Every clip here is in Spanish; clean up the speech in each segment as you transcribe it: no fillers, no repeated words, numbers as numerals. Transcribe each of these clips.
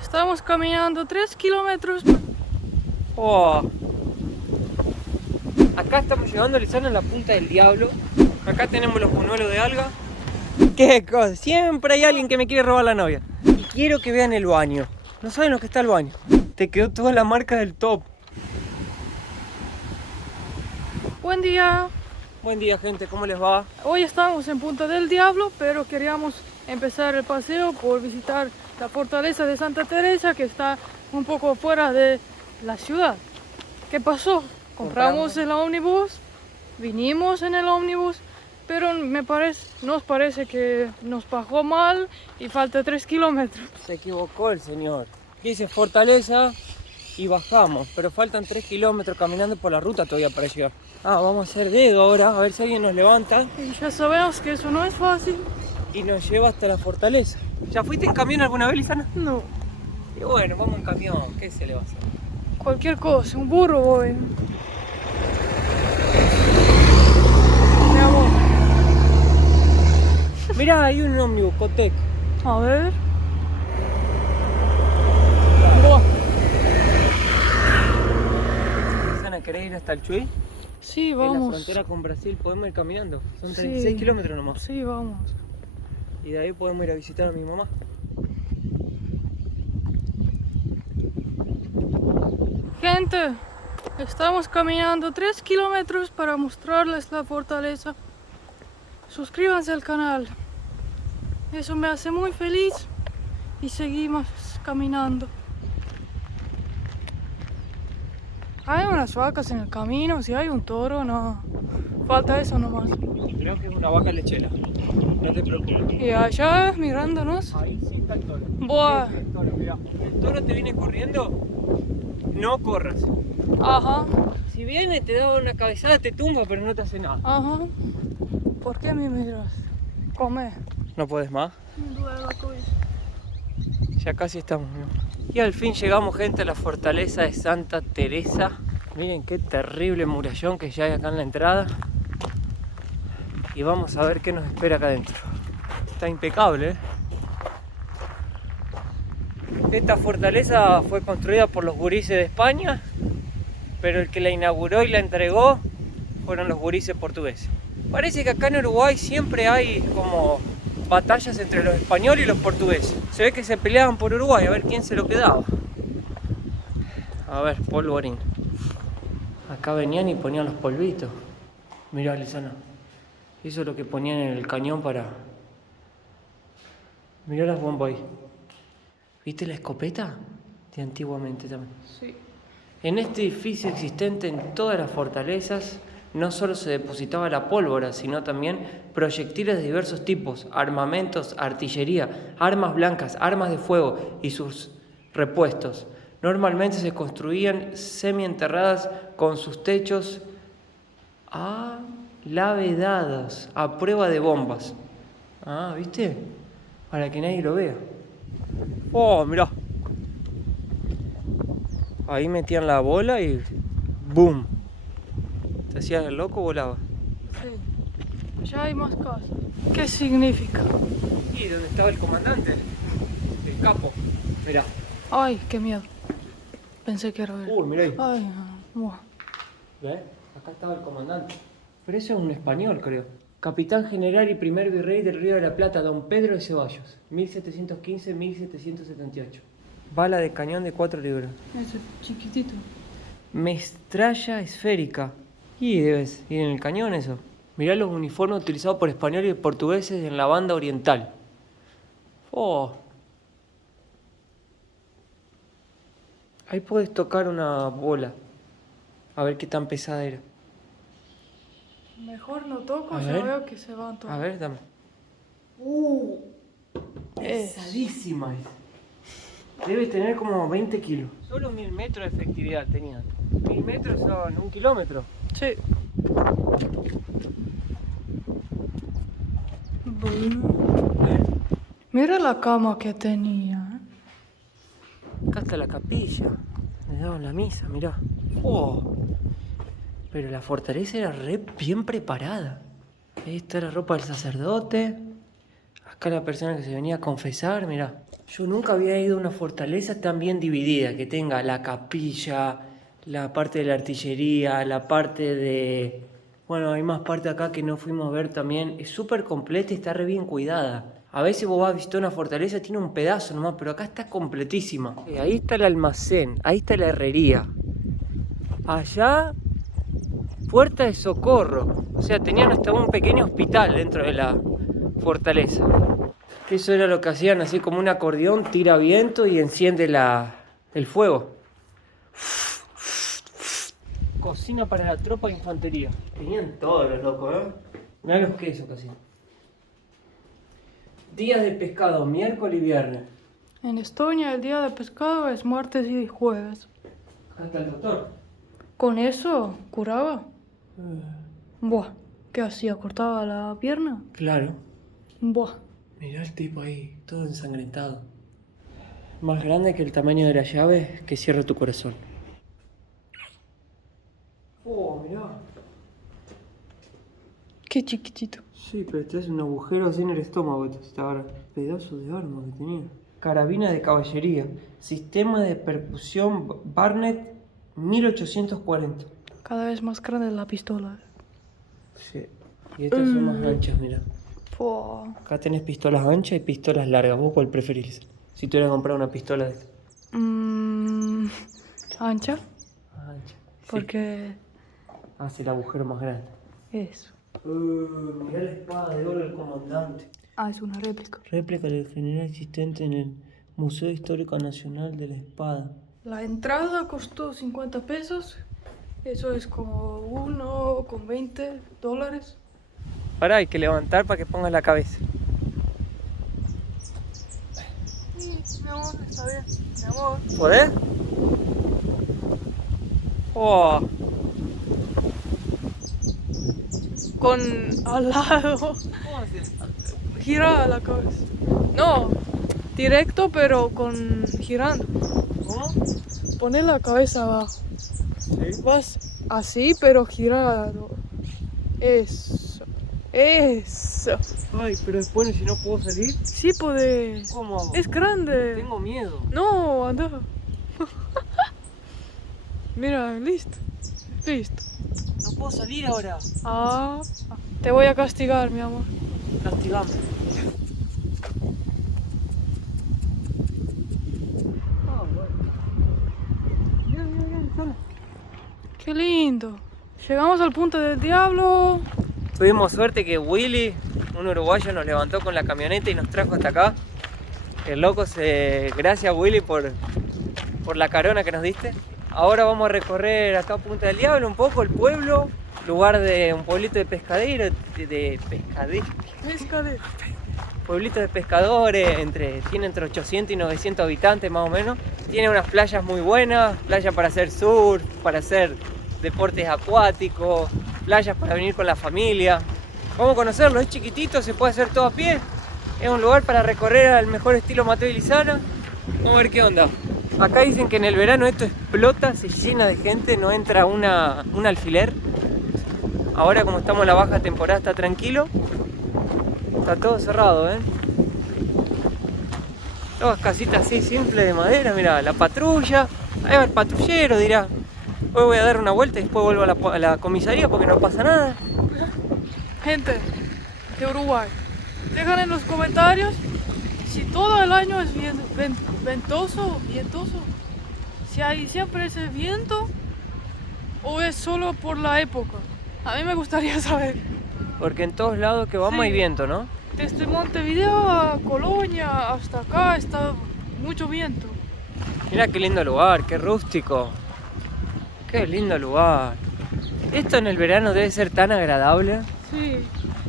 Estamos caminando 3 kilómetros. Oh. Acá estamos llegando, Lisana, a la punta del diablo. Acá tenemos los buñuelos de alga. Qué cosa, siempre hay alguien que me quiere robar la novia. Y quiero que vean el baño. No saben lo que está el baño. Te quedó toda la marca del top. Buen día. Buen día, gente, ¿cómo les va? Hoy estamos en Punta del Diablo, pero queríamos empezar el paseo por visitar la fortaleza de Santa Teresa, que está un poco fuera de la ciudad. ¿Qué pasó? Compramos el ómnibus, vinimos en el ómnibus, pero nos parece que nos bajó mal y falta 3 kilómetros. Se equivocó el señor. Dice fortaleza y bajamos, pero faltan 3 kilómetros caminando por la ruta todavía para llegar. Vamos a hacer dedo ahora, a ver si alguien nos levanta. Y ya sabemos que eso no es fácil. Y nos lleva hasta la fortaleza. ¿Ya fuiste en camión alguna vez, Lisana? No, Y bueno, vamos en camión, ¿qué se le va a hacer? cualquier cosa, un burro voy. Mi amor. Mirá, hay un ómnibus, Cotec. A ver. Buah. Lisana, ¿querés ir hasta el Chuy? Sí, En la vamos. frontera con Brasil podemos ir caminando. Son Sí. 36 kilómetros nomás. Sí, vamos. Y de ahí podemos ir a visitar a mi mamá. Gente, estamos caminando 3 kilómetros para mostrarles la fortaleza. Suscríbanse al canal. Eso me hace muy feliz. Y seguimos caminando. Hay unas vacas en el camino, si hay un toro, no. Falta eso nomás. Creo que es una vaca lechera. No te preocupes. Y allá mirándonos. Ahí sí está el toro. Buah. El toro, mirá. El toro te viene corriendo, no corras. Ajá, Si viene, te da una cabezada, te tumba, pero no te hace nada. ajá. ¿Por qué me miras? Come. ¿No puedes más? Me duele la cabeza. Ya casi estamos, mi amor. Y al fin llegamos, gente, a la fortaleza de Santa Teresa. Miren qué terrible murallón que ya hay acá en la entrada. Y vamos a ver qué nos espera acá adentro. Está impecable, ¿eh? Esta fortaleza fue construida por los gurises de España, pero el que la inauguró y la entregó fueron los gurises portugueses. Parece que acá en Uruguay siempre hay como batallas entre los españoles y los portugueses. Se ve que se peleaban por Uruguay a ver quién se lo quedaba. A ver, polvorín. Acá venían y ponían los polvitos. Mirá, Lisana. Eso es lo que ponían en el cañón para... Mirá las bombas ahí. ¿Viste la escopeta? De antiguamente también. Sí. En este edificio existente en todas las fortalezas, no solo se depositaba la pólvora, sino también proyectiles de diversos tipos, armamentos, artillería, armas blancas, armas de fuego y sus repuestos. Normalmente se construían semienterradas con sus techos lavedados a prueba de bombas. ¿Viste? Para que nadie lo vea. Oh, mirá. Ahí metían la bola y ¡boom! Te hacías el loco, volaba. Sí. Ya hay más casas. ¿Qué significa? ¿Y dónde estaba el comandante? El capo. Mirá. Ay, qué miedo. Pensé que era él. Mirá ahí. Ay, buah. ¿Ves? Acá estaba el comandante. Pero ese es un español, creo. Capitán general y primer virrey del Río de la Plata, don Pedro de Ceballos, 1715-1778. Bala de cañón de 4 libras. Ese chiquitito. Metralla esférica. Y debes ir en el cañón eso. Mirá los uniformes utilizados por españoles y portugueses en la banda oriental. Oh. Ahí puedes tocar una bola. A ver qué tan pesada era. Mejor no toco, A ya ver. veo que se van todos. A ver, dame. Es. Pesadísima es. Debe tener como 20 kilos. Solo 1000 metros de efectividad tenían. 1000 metros son 1 kilómetro. Sí. Mira la cama que tenía. Acá está la capilla. Me daban la misa, mirá. Oh. Pero la fortaleza era re bien preparada. Ahí está la ropa del sacerdote. Acá la persona que se venía a confesar, mirá. Yo nunca había ido a una fortaleza tan bien dividida, que tenga la capilla, la parte de la artillería, la parte de... Bueno, hay más parte acá que no fuimos a ver también. Es súper completa y está re bien cuidada. A veces vos vas a visitar una fortaleza, tiene un pedazo nomás, pero acá está completísima. Ahí está el almacén, ahí está la herrería. Allá, Puerta de Socorro. O sea, tenían hasta un pequeño hospital dentro de la fortaleza. Eso era lo que hacían, así como un acordeón, tira viento y enciende el fuego. Cocina para la tropa de infantería. Tenían todos los locos, ¿eh? Mirá los quesos casi. Días de pescado, miércoles y viernes. En Estonia el día de pescado es martes y jueves. Acá está el doctor. ¿Con eso curaba? Buah, ¿qué hacía? ¿Cortaba la pierna? Claro. Buah. Mirá el tipo ahí, todo ensangrentado. Más grande que el tamaño de la llave que cierra tu corazón. Oh, mirá. Qué chiquitito. Sí, pero te hace un agujero así en el estómago. Esta ahora. Pedazo de arma que tenía. Carabina de caballería. Sistema de percusión Barnett 1840. Cada vez más grande la pistola. Sí. Y estas son más anchas, mira. Buah. Acá tenés pistolas anchas y pistolas largas. ¿Vos cuál preferís? Si tuvieras que comprar una pistola de esta. Ancha. Ancha. Sí. Porque Hace el agujero más grande. eso. Mirá la espada de oro del comandante. Ah, es una réplica. Réplica del general existente en el Museo Histórico Nacional de la Espada. La entrada costó 50 pesos. Eso es como $1,20. Ahora hay que levantar para que pongas la cabeza. Sí, mi amor, está bien. Mi amor. ¿Podés? Oh, Con al lado. ¿cómo haces? Gira la cabeza. No, directo pero con girando. ¿Cómo? Poner la cabeza abajo. Sí. Vas así pero girado. Eso. Eso. Ay, pero después si no puedo salir. Sí podés. ¿Cómo hago? Es grande. Tengo miedo. No, anda. Mira, listo. Listo. No puedo salir ahora. Ah, te voy a castigar, mi amor. Castigame. Ah, bueno. Bien, sale. Qué lindo. Llegamos al punto del diablo. Tuvimos suerte que Willy, un uruguayo, nos levantó con la camioneta y nos trajo hasta acá. El loco Gracias Willy por la carona que nos diste. Ahora vamos a recorrer acá Punta del Diablo un poco, el pueblo, lugar de un pueblito de pescadero, Pescadero. pueblito de pescadores, tiene entre 800 y 900 habitantes más o menos. Tiene unas playas muy buenas, playas para hacer surf, para hacer deportes acuáticos, playas para venir con la familia. Vamos a conocerlo, es chiquitito, se puede hacer todo a pie. Es un lugar para recorrer al mejor estilo Mateo y Lizana. Vamos a ver qué onda. Acá dicen que en el verano esto explota, se llena de gente, no entra un alfiler. Ahora como estamos en la baja temporada está tranquilo. Está todo cerrado, ¿eh? Todas casitas así simples de madera, mira, la patrulla. Ahí va el patrullero, dirá. Hoy voy a dar una vuelta y después vuelvo a la comisaría porque no pasa nada. Gente de Uruguay, dejan en los comentarios si todo el año es ventoso, si hay siempre ese viento o es solo por la época. A mí me gustaría saber. Porque en todos lados que vamos Sí. hay viento, ¿no? Desde Montevideo a Colonia hasta acá está mucho viento. Mira qué lindo lugar, qué rústico. Qué lindo lugar. Esto en el verano debe ser tan agradable. Sí,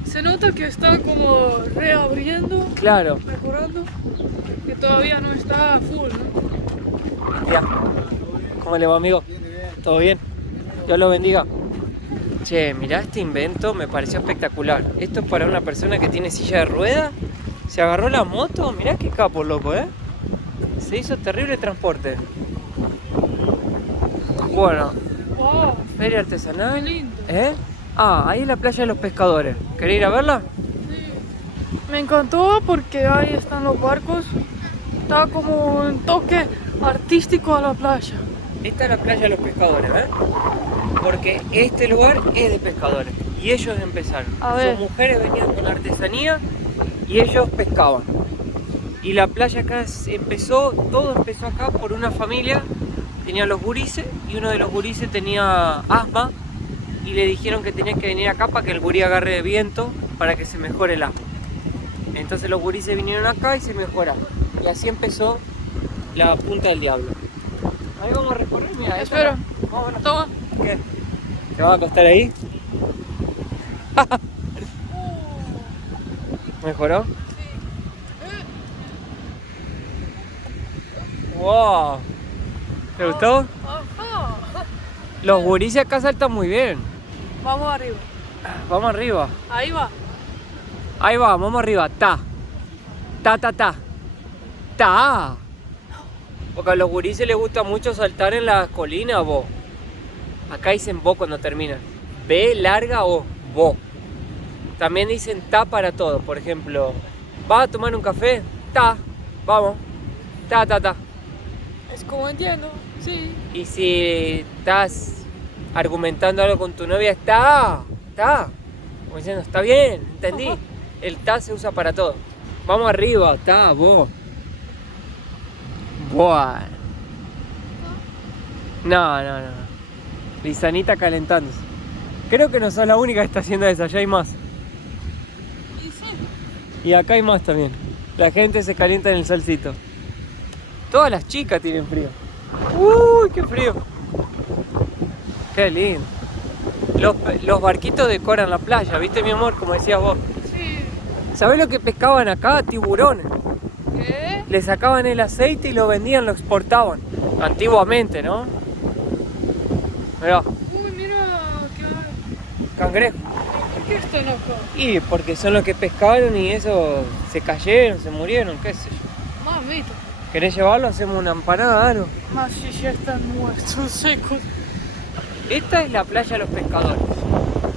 se nota que está como reabriendo, Claro. mejorando, que todavía no está full, ¿no? Ya. ¿Cómo le va, amigo? ¿Todo bien? Dios lo bendiga. Che, mirá este invento, me pareció espectacular. Esto es para una persona que tiene silla de ruedas. Se agarró la moto, mirá qué capo, loco, ¿eh? Se hizo terrible transporte. Bueno, Wow, feria qué artesanal. lindo. ¿Eh? Ah, ahí es la playa de los pescadores. ¿Querés ir a verla? Sí. Me encantó porque ahí están los barcos. Da como un toque artístico a la playa. Esta es la playa de los pescadores, ¿ves? Porque este lugar es de pescadores. Y ellos empezaron. A ver. Sus mujeres venían con artesanía y ellos pescaban. Y la playa acá todo empezó acá por una familia. Tenía los gurises y uno de los gurises tenía asma. Y le dijeron que tenía que venir acá para que el gurí agarre viento para que se mejore el asma. Entonces los gurises vinieron acá y se mejoraron. Y así empezó la Punta del Diablo. Ahí vamos a recorrer, mira. Espera. Vámonos. Toma. ¿Qué? ¿Te vas a acostar ahí? ¿Mejoró? ¡Wow! ¿Te gustó? Ajá. Los gurises acá saltan muy bien. Vamos arriba. Vamos arriba. Ahí va. Ahí va, vamos arriba. Ta. Ta, ta, ta. Ta. Porque a los gurises les gusta mucho saltar en las colinas, bo. Acá dicen bo cuando terminan. B larga O, bo. También dicen ta para todo. Por ejemplo, ¿vas a tomar un café? Ta. Vamos. Ta, ta, ta. Es como entiendo, sí. Y si estás argumentando algo con tu novia, está. Como diciendo, está bien, entendí. Ajá. El ta se usa para todo. Vamos arriba, ta, vos. Buah. No. Lisanita calentándose. Creo que no sos la única que está haciendo eso, allá hay más. Y sí. Y acá hay más también. La gente se calienta en el solcito. Todas las chicas tienen frío. ¡Uy, qué frío! Qué lindo. Los barquitos decoran la playa, ¿viste, mi amor? Como decías vos. Sí. ¿Sabés lo que pescaban acá? Tiburones. ¿Qué? Le sacaban el aceite y lo vendían, lo exportaban. Antiguamente, ¿no? Mirá, Uy, mira, cangrejo. ¿por qué están acá? Y porque son los que pescaron y eso se cayeron, se murieron, qué sé yo. Mamita. ¿Querés llevarlo? Hacemos una empanada, algo. Más si ya están muertos, secos. Esta es la playa de los pescadores,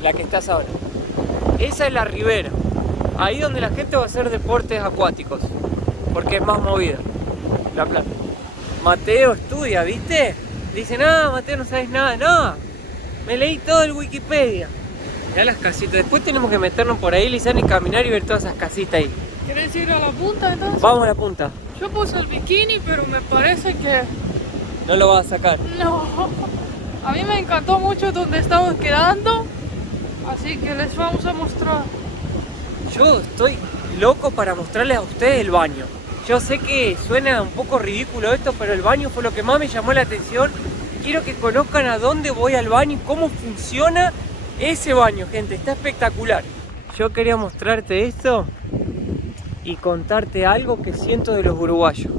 la que estás ahora. Esa es la ribera. Ahí donde la gente va a hacer deportes acuáticos, porque es más movida la playa. Mateo estudia, ¿viste? Dicen, Mateo, no sabes nada. No, me leí todo el Wikipedia. Mirá las casitas. Después tenemos que meternos por ahí, Lisana, y caminar y ver todas esas casitas ahí. ¿Querés ir a la punta entonces? Vamos a la punta. Yo puse el bikini, pero me parece que No lo vas a sacar. no. A mí me encantó mucho donde estamos quedando, así que les vamos a mostrar. Yo estoy loco para mostrarles a ustedes el baño. Yo sé que suena un poco ridículo esto, pero el baño fue lo que más me llamó la atención. Quiero que conozcan a dónde voy al baño y cómo funciona ese baño, gente. Está espectacular. Yo quería mostrarte esto y contarte algo que siento de los uruguayos.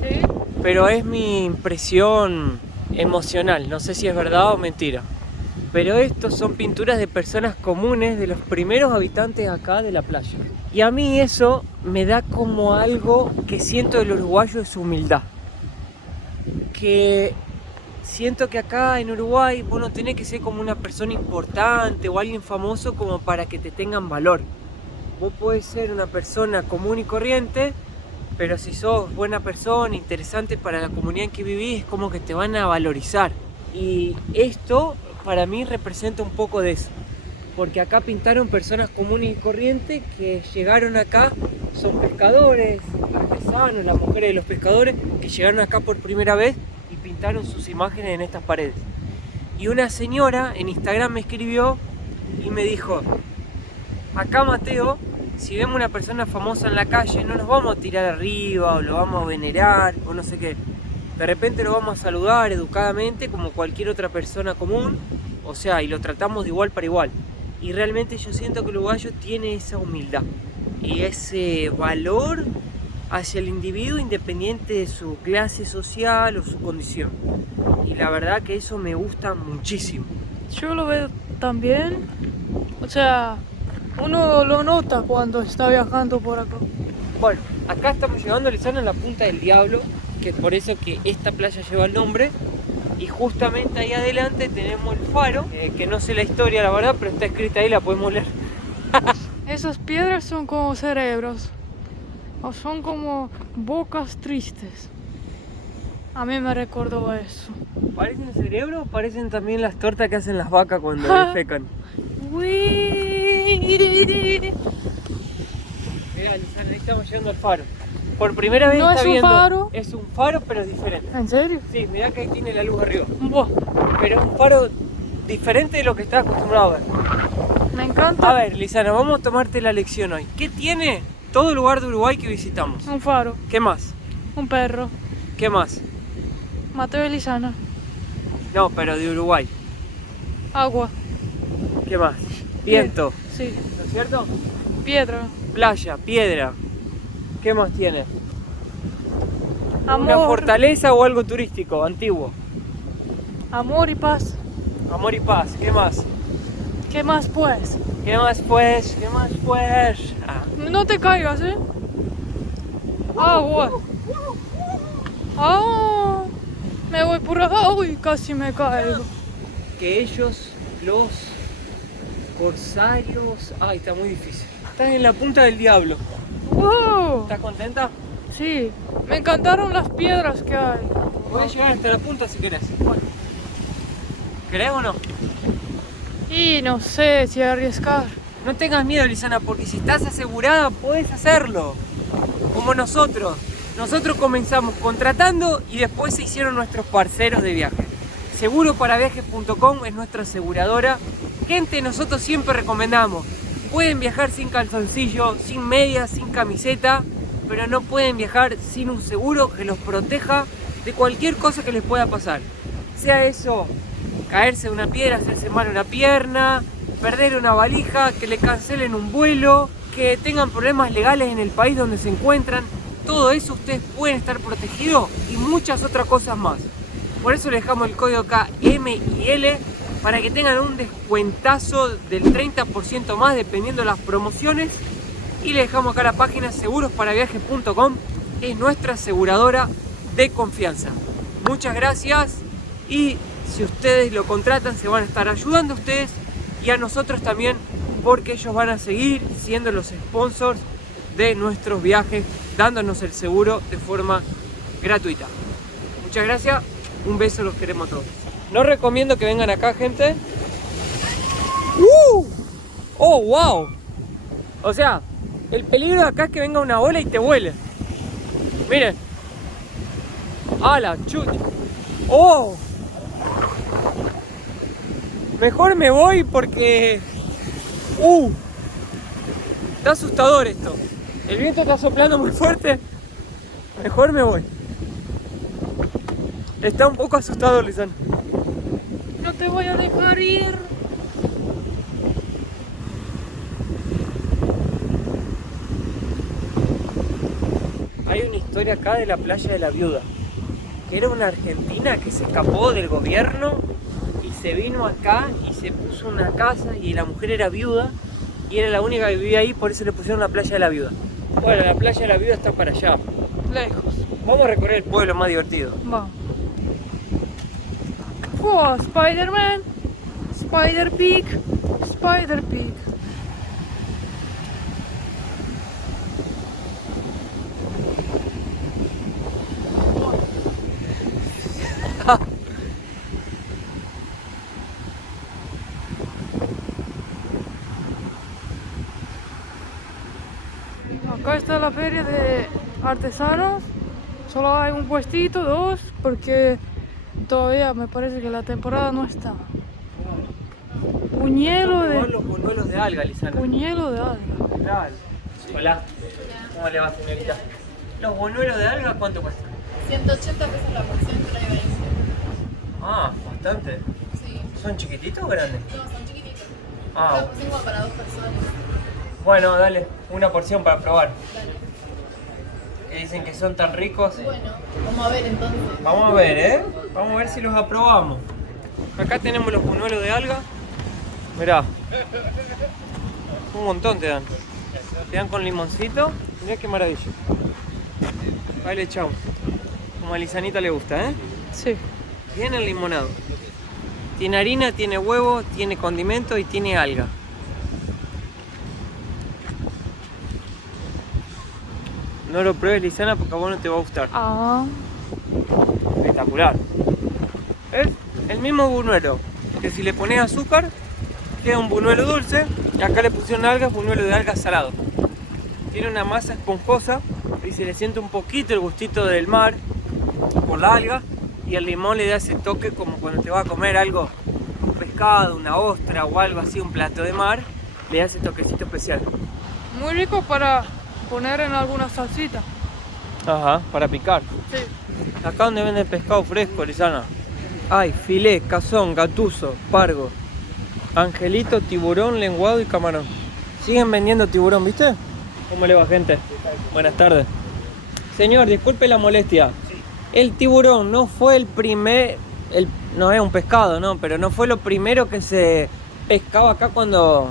¿Sí? Pero es mi impresión emocional, no sé si es verdad o mentira. Pero estos son pinturas de personas comunes, de los primeros habitantes acá de la playa. Y a mí eso me da como algo que siento del uruguayo, es humildad. Que siento que acá en Uruguay vos no tenés que ser como una persona importante o alguien famoso como para que te tengan valor. Vos podés ser una persona común y corriente, pero si sos buena persona, interesante para la comunidad en que vivís, es como que te van a valorizar. Y esto para mí representa un poco de eso. Porque acá pintaron personas comunes y corrientes que llegaron acá, son pescadores, artesanos, las mujeres de los pescadores, que llegaron acá por primera vez y pintaron sus imágenes en estas paredes. Y una señora en Instagram me escribió y me dijo, acá Mateo, si vemos una persona famosa en la calle, no nos vamos a tirar arriba o lo vamos a venerar o no sé qué. De repente lo vamos a saludar educadamente como cualquier otra persona común, o sea, y lo tratamos de igual para igual. Y realmente yo siento que el uruguayo tiene esa humildad y ese valor hacia el individuo independiente de su clase social o su condición. Y la verdad que eso me gusta muchísimo. Yo lo veo también. O sea, uno lo nota cuando está viajando por acá. Bueno, acá estamos llegando, Lisana, a la Punta del Diablo, que es por eso que esta playa lleva el nombre. Y justamente ahí adelante tenemos el faro, que no sé la historia la verdad, pero está escrita ahí, la podemos leer. Esas piedras son como cerebros. O son como bocas tristes. A mí me recordó eso. ¿Parecen cerebro o parecen también las tortas que hacen las vacas cuando defecan? Uy. Mirá, Lisana, ahí estamos llegando al faro. Por primera vez ¿No está es un viendo. faro? Es un faro, pero es diferente. ¿En serio? Sí, mirá que ahí tiene la luz arriba. Buah, Pero es un faro diferente de lo que estás acostumbrado a ver. me encanta. A ver, Lisana, vamos a tomarte la lección hoy. ¿Qué tiene todo lugar de Uruguay que visitamos? Un faro, ¿Qué más? un perro, ¿Qué más? Mateo y Lisana, No, pero de Uruguay. agua, ¿Qué más? Viento, sí, ¿no es cierto? piedra, Playa, piedra. ¿Qué más tiene? amor, Una fortaleza o algo turístico, antiguo. amor y paz. Amor y paz. ¿Qué más? ¿Qué más pues? ¿Qué más pues? ¿Qué más pues? Ah, No te caigas, Agua. Ah, me voy por acá. Uy, casi me caigo. que ellos, los corsarios... Ay, está muy difícil. Estás en la punta del diablo. Wow. ¿Estás contenta? Sí, me encantaron las piedras que hay. Voy a llegar hasta la punta si querés. ¿Querés o no? Y no sé si arriesgar. No tengas miedo, Lisana, porque si estás asegurada, puedes hacerlo. Como nosotros. Nosotros comenzamos contratando y después se hicieron nuestros parceros de viaje. Seguroparaviajes.com es nuestra aseguradora. Gente, nosotros siempre recomendamos. Pueden viajar sin calzoncillo, sin medias, sin camiseta, pero no pueden viajar sin un seguro que los proteja de cualquier cosa que les pueda pasar. Sea eso, caerse de una piedra, hacerse mal una pierna, perder una valija, que le cancelen un vuelo, que tengan problemas legales en el país donde se encuentran. Todo eso ustedes pueden estar protegidos y muchas otras cosas más. Por eso les dejamos el código acá MIL para que tengan un descuentazo del 30% más dependiendo de las promociones. Y les dejamos acá la página segurosparaviajes.com, es nuestra aseguradora de confianza. Muchas gracias y si ustedes lo contratan se van a estar ayudando a ustedes y a nosotros también, porque ellos van a seguir siendo los sponsors de nuestros viajes, dándonos el seguro de forma gratuita. Muchas gracias, un beso, los queremos a todos. No recomiendo que vengan acá, gente. ¡Oh, wow! O sea, el peligro de acá es que venga una ola y te vuele. Miren. ¡Hala, chucha! ¡Oh! Mejor me voy porque... Está asustador esto. El viento está soplando muy fuerte. Mejor me voy. Está un poco asustado, Lisana. No te voy a dejar ir. Hay una historia acá de la playa de la Viuda, que era una argentina que se escapó del gobierno y se vino acá y se puso una casa y la mujer era viuda y era la única que vivía ahí, por eso le pusieron la playa de la Viuda. Bueno, la playa de la Viuda está para allá. Lejos. Vamos a recorrer el pueblo más divertido. Vamos. Oh, Spider-Man. Spider-Pig. Spider-Pig. Acá está la feria de artesanos. Solo hay un puestito, dos, porque todavía me parece que la temporada no está. Puñelo Los buñuelos de alga, Lisana. Puñelo de alga. Claro. Hola. ¿Cómo le va, señorita? ¿Los buñuelos de alga cuánto cuestan? 180 pesos la porción, trae 20. Ah, bastante. Sí. ¿Son chiquititos o grandes? No, son chiquititos. Ah, Una porción como para 2 personas. bueno, dale, una porción para probar. Dale. Que dicen que son tan ricos. Bueno, vamos a ver entonces. Vamos a ver, ¿eh? Vamos a ver si los aprobamos. Acá tenemos los buñuelos de alga. Mirá. Un montón te dan. Te dan con limoncito. Mirá qué maravilla. Ahí le echamos. Como a Lisanita le gusta, ¿eh? Sí. Bien el limonado. Tiene harina, tiene huevo, tiene condimento y tiene alga. No lo pruebes, Lisana, porque a vos no te va a gustar. Ah, Espectacular. Es el mismo buñuelo, que si le pones azúcar, queda un buñuelo dulce. Y acá le pusieron algas, buñuelo de algas salado. Tiene una masa esponjosa y se le siente un poquito el gustito del mar por la alga. Y el limón le da ese toque como cuando te vas a comer algo, un pescado, una ostra o algo así, un plato de mar. Le da ese toquecito especial. muy rico para poner en alguna salsita. Ajá, para picar. Sí. Acá donde venden pescado fresco, Lisana. Hay filé, cazón, gatuso, pargo, angelito, tiburón, lenguado y camarón. Siguen vendiendo tiburón, ¿viste? ¿Cómo le va, gente? Buenas tardes. Señor, disculpe la molestia. El tiburón no fue el primer... no es un pescado, ¿no? Pero no fue lo primero que se pescaba acá cuando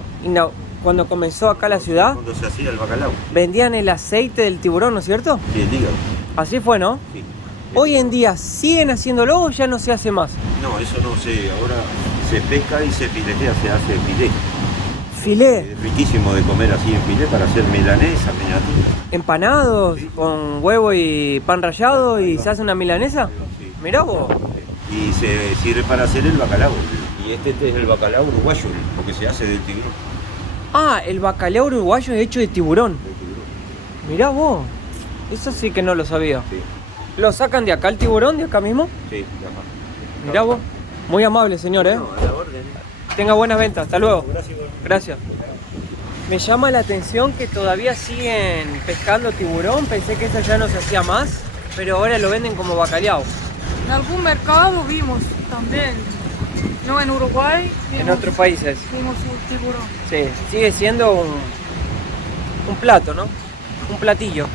comenzó acá la ciudad. Cuando se hacía el bacalao. Vendían el aceite del tiburón, ¿no es cierto? Sí, el hígado. Así fue, ¿no? Sí. Hoy en día, ¿siguen haciéndolo o ya no se hace más? No, eso no sé. Ahora se pesca y se filetea, se hace filé. Filé, Es riquísimo de comer así en filé para hacer milanesa, miniatura. empanados con huevo y pan rallado y se hace una milanesa. Sí. Mirá vos. Y se sirve para hacer el bacalao. Y este es el bacalao uruguayo, porque se hace del tiburón. Ah, el bacalao uruguayo es hecho de tiburón. Del tiburón. Mirá vos. Eso sí que no lo sabía. Sí, ¿Lo sacan de acá el tiburón, de acá mismo? sí, de acá. Mirá vos. Muy amable, señor, ¿eh? No, a la orden. Tenga buenas ventas. Hasta luego. Gracias. Gracias. Me llama la atención que todavía siguen pescando tiburón. Pensé que eso ya no se hacía más, pero ahora lo venden como bacalao. En algún mercado vimos también. No en Uruguay. En otros países. Vimos un tiburón. Sí, sigue siendo un plato, ¿no? Un platillo.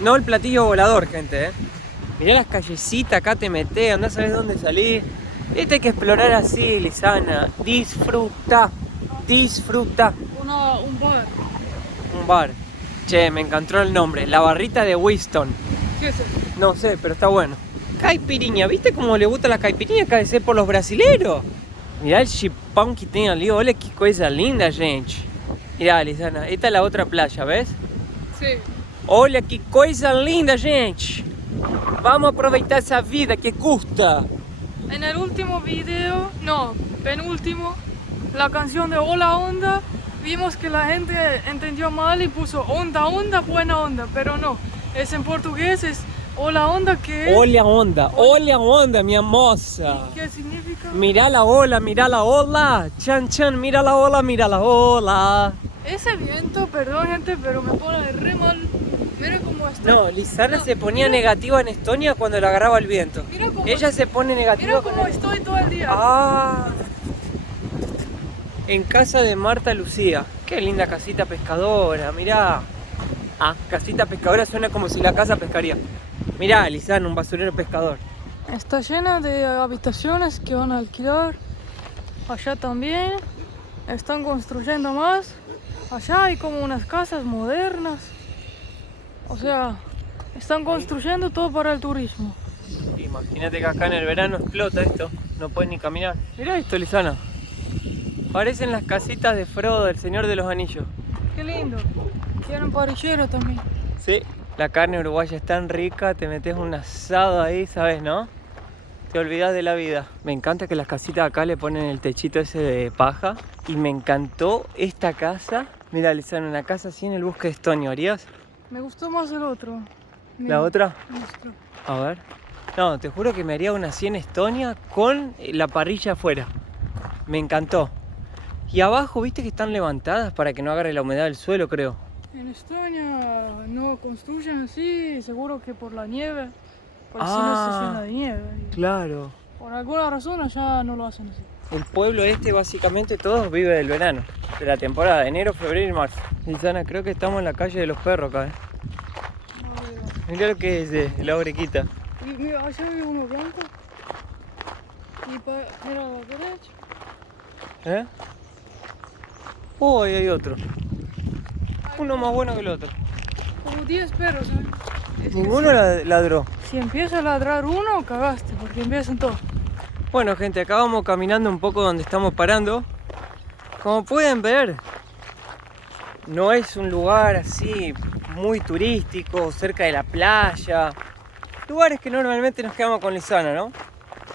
No el platillo volador, gente, ¿eh? Mirá las callecitas, acá te metés, andás a ver dónde salís. Viste, hay que explorar así, Lisana. Disfruta, disfruta. Un bar. Un bar. Che, me encantó el nombre. La barrita de Winston. ¿Qué es eso? No sé, pero está bueno. Caipirinha, ¿viste cómo le gusta la caipirinha que debe ser por los brasileros? Mirá el chipão que tem ali, olha que coisa linda, gente. Mirá, Lisana, esta es la otra playa, ¿ves? Sí. Olha que coisa linda, gente. Vamos a aproveitar esa vida que custa. En el último video, no, penúltimo, la canción de Hola Onda, vimos que la gente entendió mal y puso onda, onda, buena onda, pero no, es en portugués, es Hola Onda, que es... Olha a onda, minha moça. ¿Qué significa? Mirá la ola. Chan, chan, mira la ola, mira la ola. Ese viento, perdón gente, pero me pone re mal. Mira cómo está. No, Lisana No, se ponía mira- negativa en Estonia cuando le agarraba el viento. Mira cómo- Ella se pone negativa Mira con cómo el... estoy todo el día. Ah, en casa de Marta Lucía. Qué linda casita pescadora, mirá. Ah, casita pescadora suena como si la casa pescaría. Mirá, Lisana, un basurero pescador. Está llena de habitaciones que van a alquilar. Allá también. Están construyendo más. Allá hay como unas casas modernas. O sea, están construyendo todo para el turismo. Imagínate que acá en el verano explota esto. No puedes ni caminar. Mirá esto, Lisana. Parecen las casitas de Frodo, el Señor de los Anillos. Qué lindo. Tienen parrillero también. Sí, la carne uruguaya es tan rica, te metes un asado ahí, ¿sabes, no? Te olvidas de la vida. Me encanta que las casitas acá le ponen el techito ese de paja. Y me encantó esta casa. Mira, Lisana, una casa así en el bosque de Estonia, ¿harías? Me gustó más el otro. ¿La otra? Me gustó. A ver. No, te juro que me haría una así en Estonia con la parrilla afuera. Me encantó. Y abajo, viste que están levantadas para que no agarre la humedad del suelo, creo. En Estonia no construyen así, seguro que por la nieve. Porque si no se llena de nieve. Y Claro. por alguna razón allá no lo hacen así. El pueblo este básicamente todos vive del verano, de la temporada de enero, febrero y marzo. Lisana, creo que estamos en la calle de los perros acá, Mirá lo que es la orequita. Y mira, allá hay uno blanco. Y mira a la derecha. ¿Eh? Oh, ahí hay otro. Uno más bueno que el otro. Como 10 perros, ¿sabes? Es que Ninguno ladró. si empieza a ladrar uno, cagaste, porque empiezan todos. Bueno, gente, acá vamos caminando un poco donde estamos parando. Como pueden ver, no es un lugar así muy turísticos, cerca de la playa. Lugares que normalmente nos quedamos con Lisana, ¿no?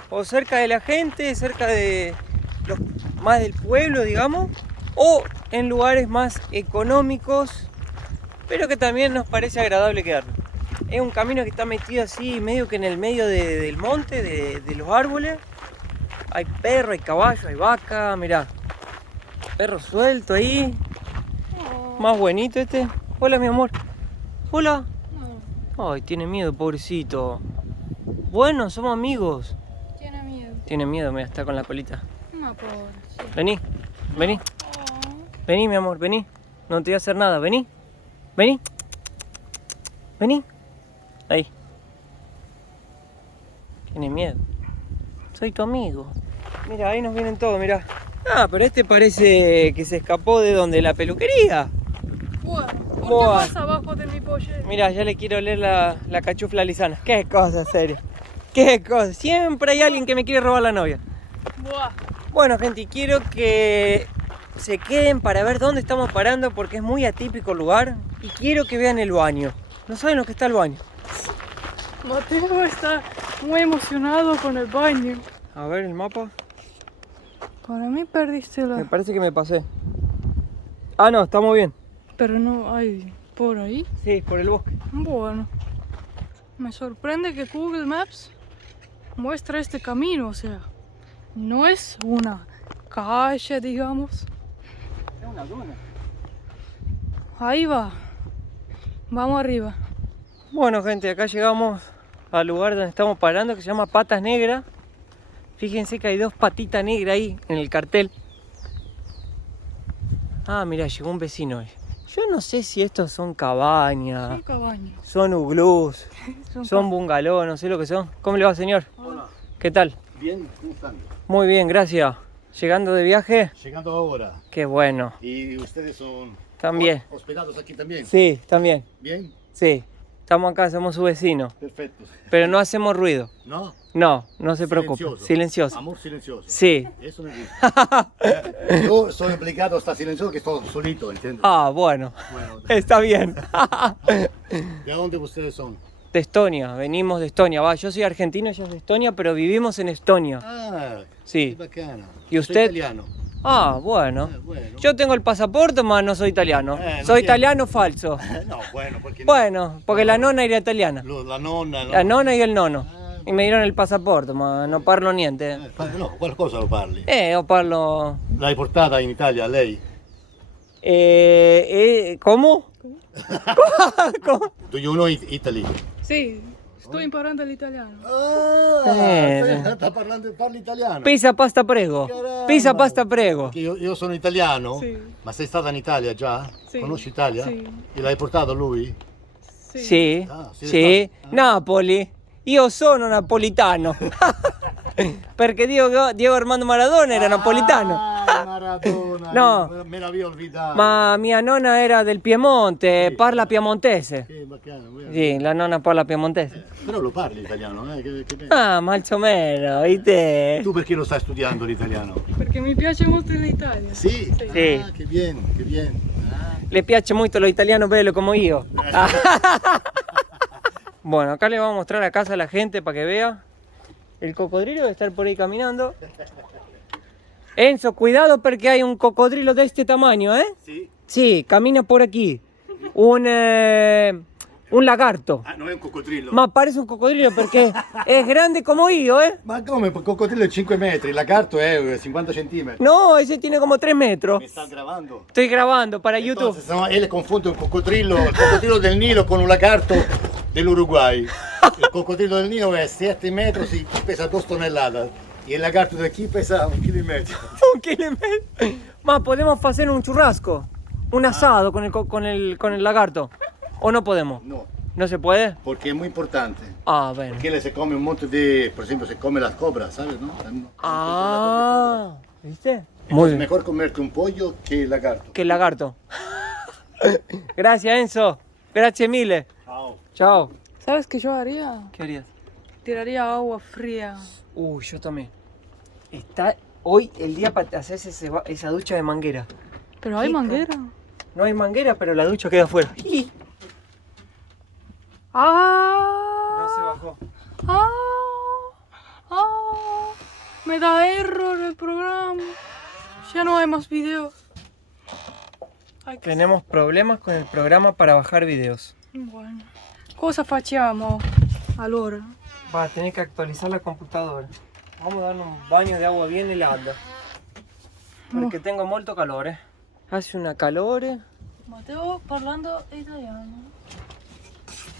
O cerca de la gente, cerca de los más del pueblo, digamos. O en lugares más económicos, pero que también nos parece agradable quedarnos. Es un camino que está metido así, medio que en el medio del monte, de los árboles. Hay perro, hay caballo, hay vaca, mirá. Perro suelto ahí. Más buenito este. Hola, mi amor. Hola. Ay, tiene miedo, pobrecito. Bueno, somos amigos. Tiene miedo. Tiene miedo, mira, está con la colita. No, pobre. Vení, vení. Vení, mi amor, vení. No te voy a hacer nada, vení. Vení. Vení. Ahí. Tiene miedo. Soy tu amigo. Mira, ahí nos vienen todos, mira. Ah, pero este parece que se escapó de donde, la peluquería. Bueno, ¿por Buah. qué pasa abajo de mi pollera? Mira, ya le quiero leer la cachufla a Lisana. Qué cosa, serio. Qué cosa. Siempre hay alguien que me quiere robar la novia. Buah. Bueno, gente, quiero que se queden para ver dónde estamos parando porque es muy atípico el lugar. Y quiero que vean el baño. No saben lo que está el baño. Mateo está muy emocionado con el baño. A ver el mapa. Para mí perdiste Me la... parece que me pasé. Ah, no, estamos bien. Pero no hay por ahí. Sí, por el bosque. Bueno. Me sorprende que Google Maps muestra este camino, o sea, no es una calle, digamos. Es una duna. Ahí va. Vamos arriba. Bueno, gente, acá llegamos al lugar donde estamos parando que se llama Patas Negras. Fíjense que hay dos patitas negras ahí en el cartel. Ah, mira, llegó un vecino ahí. Yo no sé si estos son cabañas, Son cabañas. son uglús, Son son bungalow, no sé lo que son. ¿Cómo le va, señor? Hola. ¿Qué tal? Bien, ¿cómo están? Muy bien, gracias. ¿Llegando de viaje? Llegando ahora. Qué bueno. ¿Y ustedes son También. hospedados aquí también? Sí, también. ¿Bien? Sí. Estamos acá, somos su vecino. Perfecto. Pero no hacemos ruido. ¿No? No, no se preocupe. Silencioso. Silencioso. Amor silencioso. Sí. Eso me gusta. Yo soy obligado a estar silencioso que estoy solito, ¿entiendes? Ah, bueno. Bueno, Está bien. ¿de dónde ustedes son? De Estonia, venimos de Estonia. Va, yo soy argentino, ella es de Estonia, pero vivimos en Estonia. Ah, Sí. qué bacana. ¿Y Yo usted? Soy italiano. Ah, bueno. Bueno. Yo tengo el pasaporte, mas no soy italiano. No Soy entiendo. italiano falso. No, bueno, porque Bueno, porque la nonna era italiana. La nonna, no? La nonna y el nono. Y me dieron il passaporto, ma non parlo niente. No, qualcosa lo parli. Io parlo... L'hai portata in Italia lei? ¿Cómo? ¿Cómo? Do you know Italy? Sí, estoy imparando el italiano. Ah, parli italiano. Pizza, pasta, prego. Caramba. Pizza, pasta, prego. Che io sono italiano, Sì. ma sei stata in Italia già? Sì. Conosci Italia? Sì. E l'hai portato lui? Sí. Sì, Ah, sì, sì. ah. Napoli. Io sono napolitano. Perché Diego Armando Maradona era napolitano. Ah, Maradona. No. Me l'avevo olvidato. Ma mia nonna era del Piemonte, Sì. parla piemontese. Che bacano, vero? Sì, la nonna parla piemontese. Però lo parli italiano, che bello. Ah, más o menos, ¿viste? Tu perché lo stai studiando l'italiano? Perché mi piace molto l'Italia. Sì? Sì. Sì. Ah, che bien, che bien. Ah. Le piace mucho lo italiano bello como yo. Bueno, acá le vamos a mostrar la casa a la gente para que vea. El cocodrilo debe estar por ahí caminando. Enzo, cuidado porque hay un cocodrilo de este tamaño, ¿eh? Sì? Sí, camina por aquí. Un lagarto. Ah, non è un coccodrillo. Ma parece un cocodrilo porque es grande como yo, ¿eh? Ma come? Il coccodrillo è 5 metri, il lagarto è 50 centimetri. No, ese tiene como 3 metros. Mi sta gravando? Estoy grabando para YouTube. Entonces, no, él confunde il coccodrillo del Nilo con un lagarto dell'Uruguay. Il coccodrillo del Nilo è 7 metri, pesa 2 toneladas. Y el lagarto de aquí pesa 1,5 kg. Un kilómetro. Más, podemos hacer un churrasco, un asado con el lagarto. ¿O no podemos? No, ¿No se puede? porque es muy importante. Ah, bueno. Porque él se come un monte de, por ejemplo, se come las cobras, ¿sabes? ¿No? Ah, ¿viste? Entonces, Muy bien. mejor comerte un pollo que el lagarto. Que el lagarto. Gracias, Enzo. Gracias, mille. Chao. Chao. ¿Sabes qué yo haría? ¿Qué harías? Tiraría agua fría. Uy, yo también. Está hoy el día para hacerse esa ducha de manguera. Pero hay Qué manguera. No hay manguera, pero la ducha queda afuera. ¡Ah! No se bajó. ¡Ah! ¡Ah! Me da error el programa. Ya no hay más videos. Hay que... Tenemos problemas con el programa para bajar videos. Bueno. Cosa facciamo allora? Va a tener que actualizar la computadora. Vamos a darle un baño de agua bien helada. Porque tengo molto calore. Hace una calore. Matteo parlando italiano.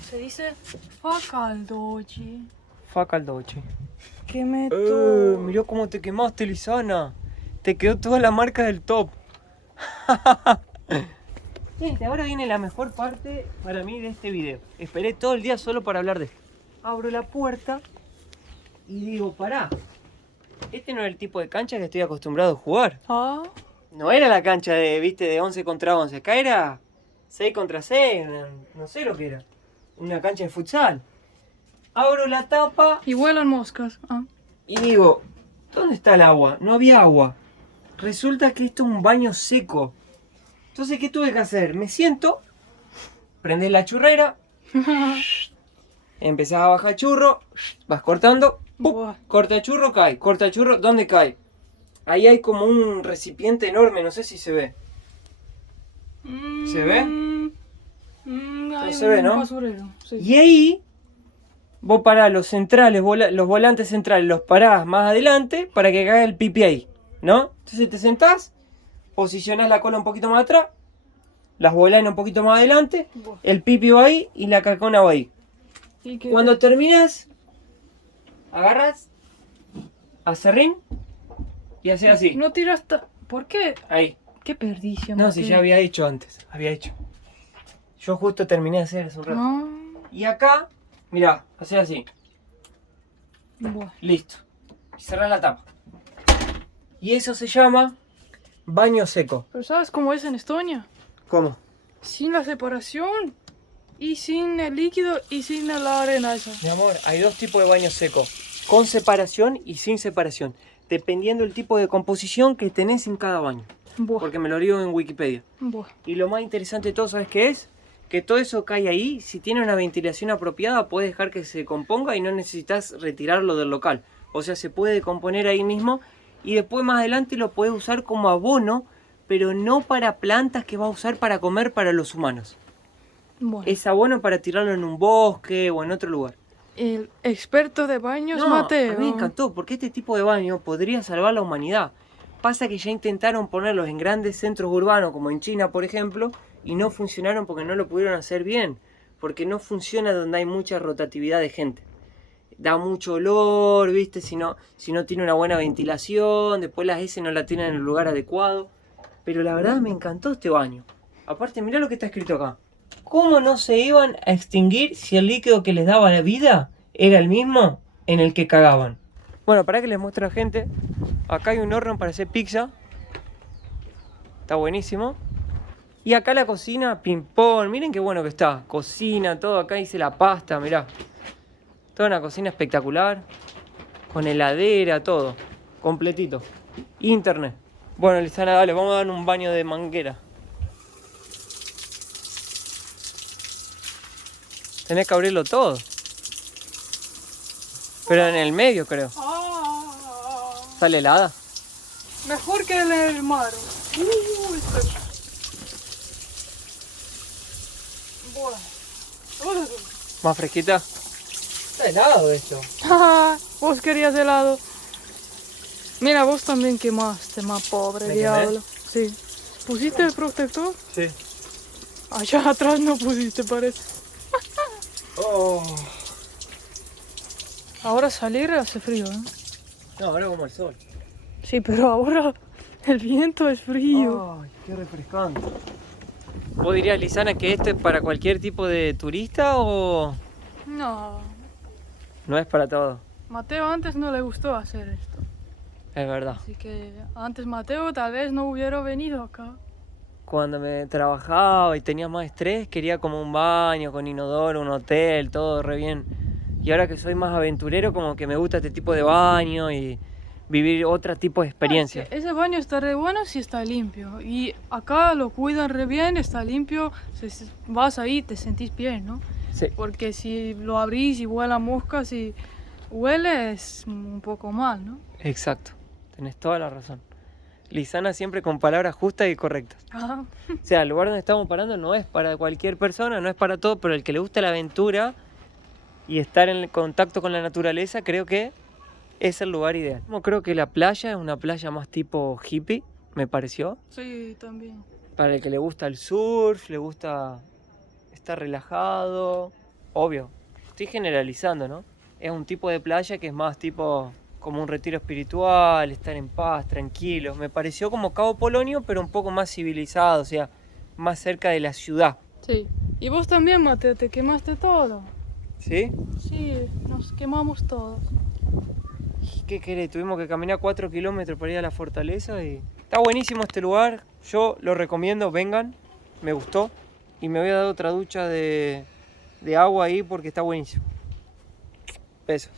Se dice fa caldo oggi. Fa caldochi. Que metto... Mirá cómo te quemaste, Lisana. Te quedó toda la marca del top. Gente, ahora viene la mejor parte para mí de este video. Esperé todo el día solo para hablar de esto. Abro la puerta y digo, pará. Este no es el tipo de cancha que estoy acostumbrado a jugar. Ah, No era la cancha de, viste, de 11 contra 11. Acá era 6 contra 6, no sé lo que era. Una cancha de futsal. Abro la tapa y vuelan moscas. Ah. y digo, ¿dónde está el agua? No había agua. Resulta que esto es un baño seco. Entonces, ¿qué tuve que hacer? Me siento, prendés la churrera, empezás a bajar churro, vas cortando, ¡pum! Buah. Corta churro, ¿dónde cae? Ahí hay como un recipiente enorme, no sé si se ve. ¿Se ve? Hay se ve, un ¿no? basurero, sí. Y ahí vos parás los centrales, los volantes centrales, los parás más adelante para que caiga el pipi ahí, ¿no? Entonces te sentás, posicionás la cola un poquito más atrás, las volanas un poquito más adelante, Buah. el pipi va ahí y la cacona va ahí. ¿Y qué? Cuando terminas, agarras, acerrín y haces así. No tiraste... ¿Por qué? Ahí. Qué perdición. No, si ya había hecho antes, había hecho. Yo justo terminé de hacer eso un rato. No. Y acá, mirá, haces así. Buah. Listo. Y cerrás la tapa. Y eso se llama baño seco. Pero ¿sabes cómo es en Estonia? ¿Cómo? Sin la separación. Y sin el líquido y sin la arena esa. Mi amor, hay dos tipos de baño seco. Con separación y sin separación. Dependiendo del tipo de composición que tenés en cada baño. Buah. Porque me lo digo en Wikipedia. Buah. Y lo más interesante de todo, ¿sabes qué es? Que todo eso cae ahí. Si tiene una ventilación apropiada, puedes dejar que se componga y no necesitas retirarlo del local. O sea, se puede componer ahí mismo. Y después más adelante lo puedes usar como abono, pero no para plantas que vas a usar para comer para los humanos. Bueno. Es abono para tirarlo en un bosque o en otro lugar. El experto de baños, No, Mateo. a mí me encantó, porque este tipo de baño podría salvar la humanidad. Pasa que ya intentaron ponerlos en grandes centros urbanos, como en China, por ejemplo, y no funcionaron porque no lo pudieron hacer bien. Porque no funciona donde hay mucha rotatividad de gente. Da mucho olor, ¿viste? Si no tiene una buena ventilación, después las heces no la tienen en el lugar adecuado. Pero la verdad me encantó este baño. Aparte, mirá lo que está escrito acá. ¿Cómo no se iban a extinguir si el líquido que les daba la vida era el mismo en el que cagaban? Bueno, para que les muestre a la gente, acá hay un horno para hacer pizza. Está buenísimo. Y acá la cocina, ping-pong. Miren qué bueno que está. Cocina, todo. Acá hice la pasta, mirá. Toda una cocina espectacular. Con heladera, todo. Completito. Internet. Bueno, Lisana, dale, vamos a dar un baño de manguera. Tenés que abrirlo todo. Pero en el medio, creo. Ah, ¿Sale helada? mejor que el mar. Bueno. ¿Más fresquita? Está helado esto. Vos querías helado. Mira, vos también quemaste, más pobre ¿Me diablo. Sí. ¿Pusiste el protector? Sí. Allá atrás no pusiste, parece. Oh. Ahora salir hace frío, ¿eh? No, ahora como el sol. Sí, pero ahora el viento es frío. Ay, qué refrescante. ¿Vos dirías, Lisana, que esto es para cualquier tipo de turista o No. no es para todo? Mateo antes no le gustó hacer esto. Es verdad. Así que antes Mateo tal vez no hubiera venido acá. Cuando me trabajaba y tenía más estrés, quería como un baño con inodoro, un hotel, todo re bien. Y ahora que soy más aventurero, como que me gusta este tipo de baño y vivir otro tipo de experiencia. Ese baño está re bueno si está limpio. Y acá lo cuidan re bien, está limpio. Vas ahí, te sentís bien, ¿no? Sí. Porque si lo abrís y huele a moscas y huele es un poco mal, ¿no? Exacto, tenés toda la razón. Lisana siempre con palabras justas y correctas. Ajá. O sea, el lugar donde estamos parando no es para cualquier persona, no es para todo, pero el que le gusta la aventura y estar en contacto con la naturaleza, creo que es el lugar ideal. Yo creo que la playa es una playa más tipo hippie, me pareció. Sí, también. Para el que le gusta el surf, le gusta estar relajado. Obvio, estoy generalizando, ¿no? Es un tipo de playa que es más tipo como un retiro espiritual, estar en paz, tranquilos. Me pareció como Cabo Polonio, pero un poco más civilizado, o sea, más cerca de la ciudad. Sí. Y vos también, Mateo, te quemaste todo. ¿Sí? Sí, nos quemamos todos. ¿Qué querés? Tuvimos que caminar 4 kilómetros para ir a la fortaleza y... Está buenísimo este lugar, yo lo recomiendo, vengan, me gustó. Y me voy a dar otra ducha de agua ahí porque está buenísimo. Besos.